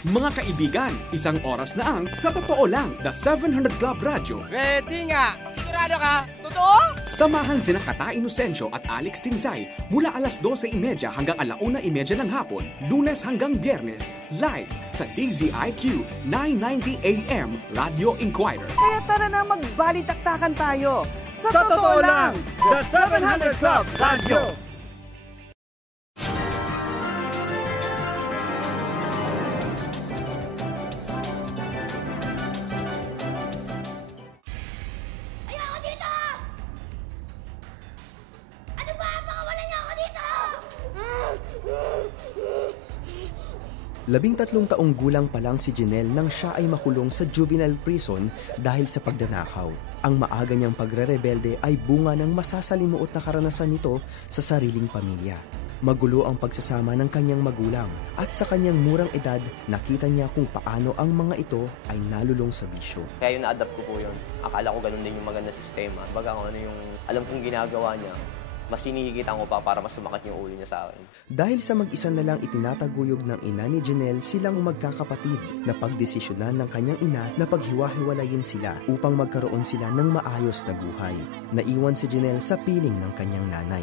Mga kaibigan, isang oras na ang Sa Totoo Lang, The 700 Club Radio. Ready nga! Sigurado ka? Totoo? Samahan sina Kata Inocencio at Alex Tinsay mula alas 12:30 hanggang 1:30 ng hapon, Lunes hanggang Biyernes, live sa DZIQ 990 AM Radio Inquirer. Kaya tara na magbalitaktakan tayo. Sa Totoo Lang, The 700 Club Radio. Labing-tatlong taong gulang pa lang si Jinelle nang siya ay makulong sa juvenile prison dahil sa pagdanakaw. Ang maaga niyang pagre-rebelde ay bunga ng masasalimuot na karanasan nito sa sariling pamilya. Magulo ang pagsasama ng kanyang magulang at sa kanyang murang edad, nakita niya kung paano ang mga ito ay nalulong sa bisyo. Kaya yun na-adapt ko po yun. Akala ko ganun din yung maganda sistema. Baga kung ano yung alam kong ginagawa niya, mas hinihigitan ko pa para mas sumakat yung ulo niya sa akin. Dahil sa mag-isa na lang itinataguyod ng ina ni Jinelle silang magkakapatid na pagdesisyonan ng kanyang ina na paghiwa-hiwalayin sila upang magkaroon sila ng maayos na buhay. Naiwan si Jinelle sa piling ng kanyang nanay.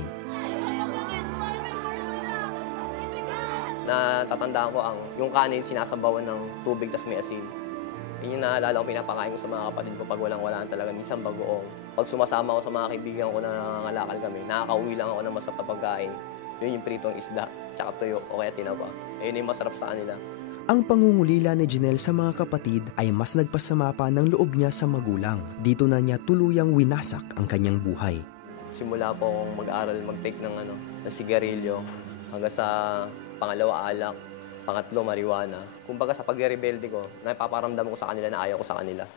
Natatandaan ko yung kanin sinasabawan ng tubig tas may asin. Yun yung naalala ko, pinapakain ko sa mga kapatid ko pag walang-walaan talaga, minsan bagoong. Pag sumasama ako sa mga kaibigan ko na nangangalakal kami, nakakauwi lang ako ng masarap na pagkain. Yun yung pritong isda, tsaka tuyo o kaya tinapa. Yun yung masarap sa kanila. Ang pangungulila ni Jinelle sa mga kapatid ay mas nagpasama pa ng loob niya sa magulang. Dito na niya tuluyang winasak ang kanyang buhay. Simula po akong mag-aral, mag-take ng sigarilyo, hanggang sa pangalawa alak, pangatlo, marijuana. Kumbaga sa pagre-rebelde ko, napaparamdam ko sa kanila na ayaw ko sa kanila.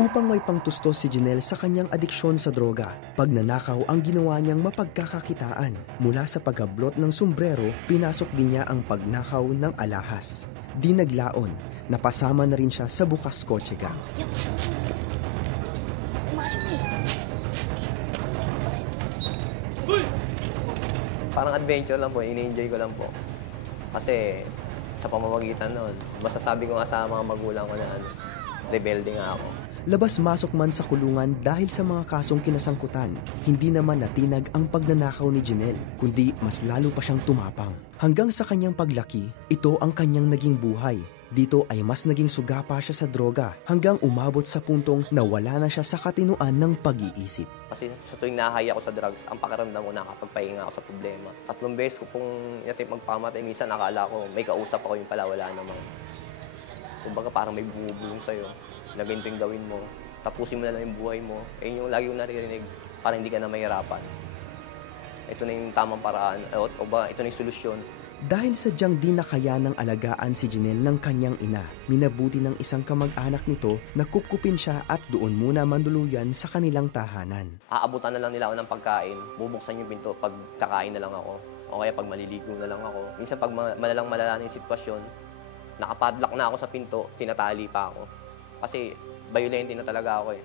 Upang may pangtustos si Jinelle sa kanyang adiksyon sa droga, pagnanakaw ang ginawa niyang mapagkakakitaan. Mula sa paghablot ng sombrero, pinasok din niya ang pagnakaw ng alahas. Di naglaon, napasama na rin siya sa bukas kotse gang. Parang adventure lang po, in-enjoy ko lang po. Kasi sa pamamagitan noon, masasabi ko nga sa mga magulang ko na rebelde nga ako. Labas-masok man sa kulungan dahil sa mga kasong kinasangkutan, hindi naman natinag ang pagnanakaw ni Jinelle, kundi mas lalo pa siyang tumapang. Hanggang sa kanyang paglaki, ito ang kanyang naging buhay. Dito ay mas naging suga pa siya sa droga hanggang umabot sa puntong nawala na siya sa katinuan ng pag-iisip. Kasi sa tuwing nahahay ako sa drugs, ang pakiramdam ko nakakapagpahinga ako sa problema. 3 beses ko pong inatip magpamatay, minsan akala ko may kausap ako, yung pala wala naman. Kumbaga parang may bumubulong sa'yo, na ganito yung gawin mo, tapusin mo na lang yung buhay mo. Yung lagi ko naririnig, para hindi ka na mahirapan. Ito na yung tamang paraan, o ba ito na yung solusyon. Dahil sadyang di na kaya ng alagaan si Jinelle ng kanyang ina, minabuti ng isang kamag-anak nito na kupkupin siya at doon muna manduluyan sa kanilang tahanan. Aabutan na lang nila ako ng pagkain, bubuksan yung pinto pag kakain na lang ako, o kaya pag maliligo na lang ako. Minsan pag malala na yung sitwasyon, nakapadlock na ako sa pinto, tinatali pa ako. Kasi violente na talaga ako eh.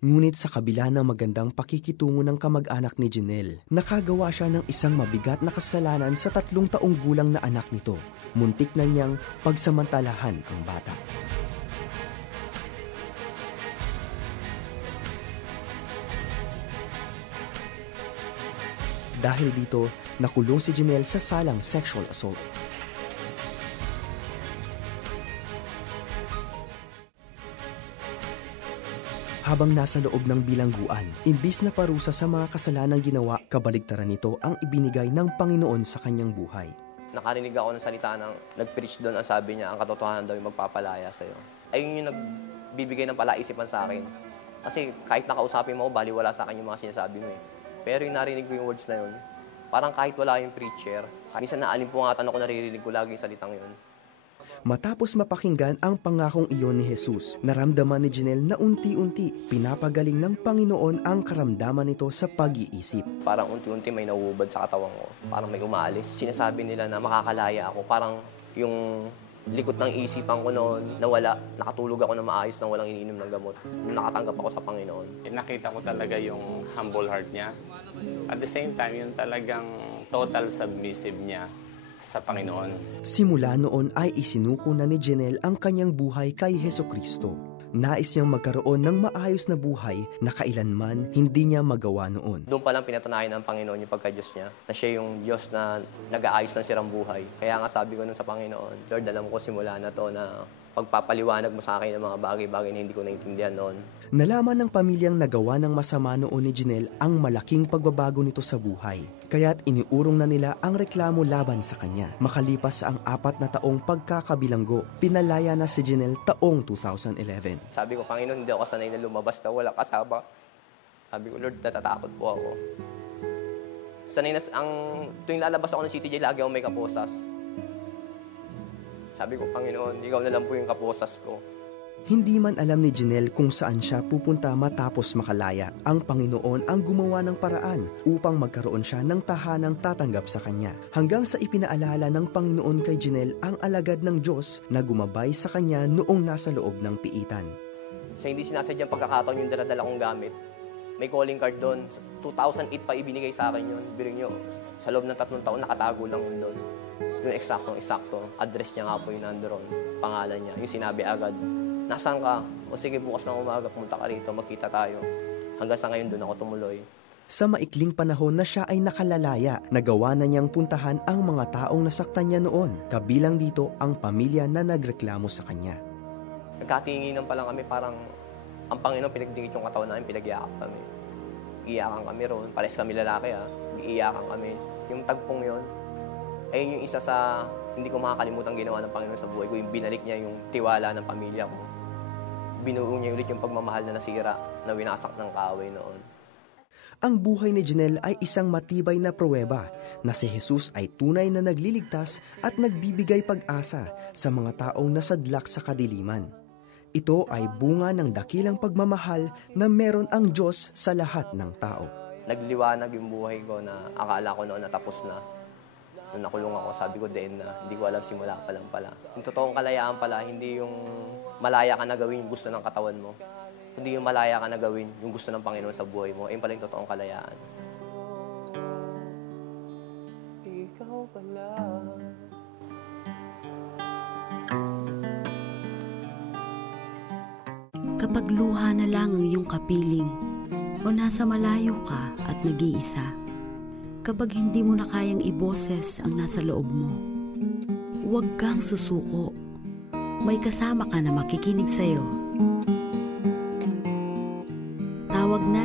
Ngunit sa kabila ng magandang pakikitungo ng kamag-anak ni Jinelle, nakagawa siya ng isang mabigat na kasalanan sa 3 taong gulang na anak nito. Muntik na niyang pagsamantalahan ang bata. Dahil dito, nakulong si Jinelle sa salang sexual assault. Habang nasa loob ng bilangguan, imbis na parusa sa mga kasalanang ginawa, kabaligtaran nito ang ibinigay ng Panginoon sa kanyang buhay. Nakarinig ako ng salita ng nag-preach doon, ang sabi niya, ang katotohanan daw yung magpapalaya sa'yo. Ayun yung nagbibigay ng palaisipan sa akin. Kasi kahit nakausapin mo, baliwala sa akin yung mga sinasabi mo eh. Pero yung narinig ko yung words na yun, parang kahit wala yung preacher, minsan naalimpungatan ako, naririnig ko lagi yung salitang yun. Matapos mapakinggan ang pangakong iyon ni Jesus, naramdaman ni Jinelle na unti-unti pinapagaling ng Panginoon ang karamdaman nito sa pag-iisip. Parang unti-unti may nauubad sa katawan ko, parang may umaalis. Sinasabi nila na makakalaya ako, parang yung likot ng isipan ko noon nawala, nakatulog ako na maayos nang walang iniinom ng gamot. Nakatanggap ako sa Panginoon. Nakita ko talaga yung humble heart niya. At the same time, yung talagang total submissive niya sa Panginoon. Simula noon ay isinuko na ni Janelle ang kanyang buhay kay Hesukristo. Nais niyang magkaroon ng maayos na buhay na kailanman hindi niya magawa noon. Doon pa lang pinatunayan ng Panginoon yung pagka-Diyos niya, na siya yung Diyos na nag-aayos ng sirang buhay. Kaya nga sabi ko nun sa Panginoon, Lord, alam ko simula na to na pagpapaliwanag mo sa akin ng mga bagay-bagay na hindi ko naintindihan noon. Nalaman ng pamilyang nagawa ng masama noon ni Janelle ang malaking pagbabago nito sa buhay. Kaya't iniurong na nila ang reklamo laban sa kanya. Makalipas sa ang 4 na taong pagkakabilanggo, pinalaya na si Janelle taong 2011. Sabi ko, Panginoon, hindi ako sanay na lumabas na walang kasama. Sabi ko, Lord, natatakot po ako. Sanay na, tuwing lalabas ako ng CTJ, lagi ako may kaposas. Sabi ko, Panginoon, ikaw na lang po yung kaposas ko. Hindi man alam ni Janelle kung saan siya pupunta matapos makalaya. Ang Panginoon ang gumawa ng paraan upang magkaroon siya ng tahanang tatanggap sa kanya. Hanggang sa ipinaalala ng Panginoon kay Janelle ang alagad ng Diyos na gumabay sa kanya noong nasa loob ng piitan. Sa hindi sinasadyang pagkakataon yung daladala kong gamit, may calling card doon. 2008 pa ibinigay sa akin yun. Biring nyo, sa loob ng 3 taon, nakatago lang yun doon. Yung eksakto, address niya nga po yung nandoon, pangalan niya. Yung sinabi agad, nasaan ka? O sige, bukas ng umaga, pumunta ka rito, magkita tayo. Hanggang sa ngayon doon ako tumuloy. Sa maikling panahon na siya ay nakalalaya, nagawa na niyang puntahan ang mga taong nasaktan niya noon. Kabilang dito ang pamilya na nagreklamo sa kanya. Nagkatinginan pa lang kami, parang ang Panginoon pinagdingit yung katawan namin, pinagyakap kami. Iiyakan kami roon, pares kami lalaki iiyakan kami. Yung tagpong yon, ayun yung isa sa hindi ko makakalimutan ginawa ng Panginoon sa buhay ko, yung binalik niya yung tiwala ng pamilya ko. Binuo niya ulit yung pagmamahal na nasira, na winasak ng kaaway noon. Ang buhay ni Janelle ay isang matibay na pruweba na si Jesus ay tunay na nagliligtas at nagbibigay pag-asa sa mga taong nasadlak sa kadiliman. Ito ay bunga ng dakilang pagmamahal na meron ang Diyos sa lahat ng tao. Nagliwanag yung buhay ko na akala ko noon natapos na. Nung nakulong ako, sabi ko din na hindi ko alam simula pa lang pala. Yung totoong kalayaan pala, hindi yung malaya ka na gawin yung gusto ng katawan mo. Hindi yung malaya ka na gawin yung gusto ng Panginoon sa buhay mo. Ayun pala yung totoong kalayaan. Ikaw pala. Kapag luha na lang ang iyong kapiling o nasa malayo ka at nag-iisa, kapag hindi mo na kayang iboses ang nasa loob mo, huwag kang susuko. May kasama ka na makikinig sa'yo. Tawag na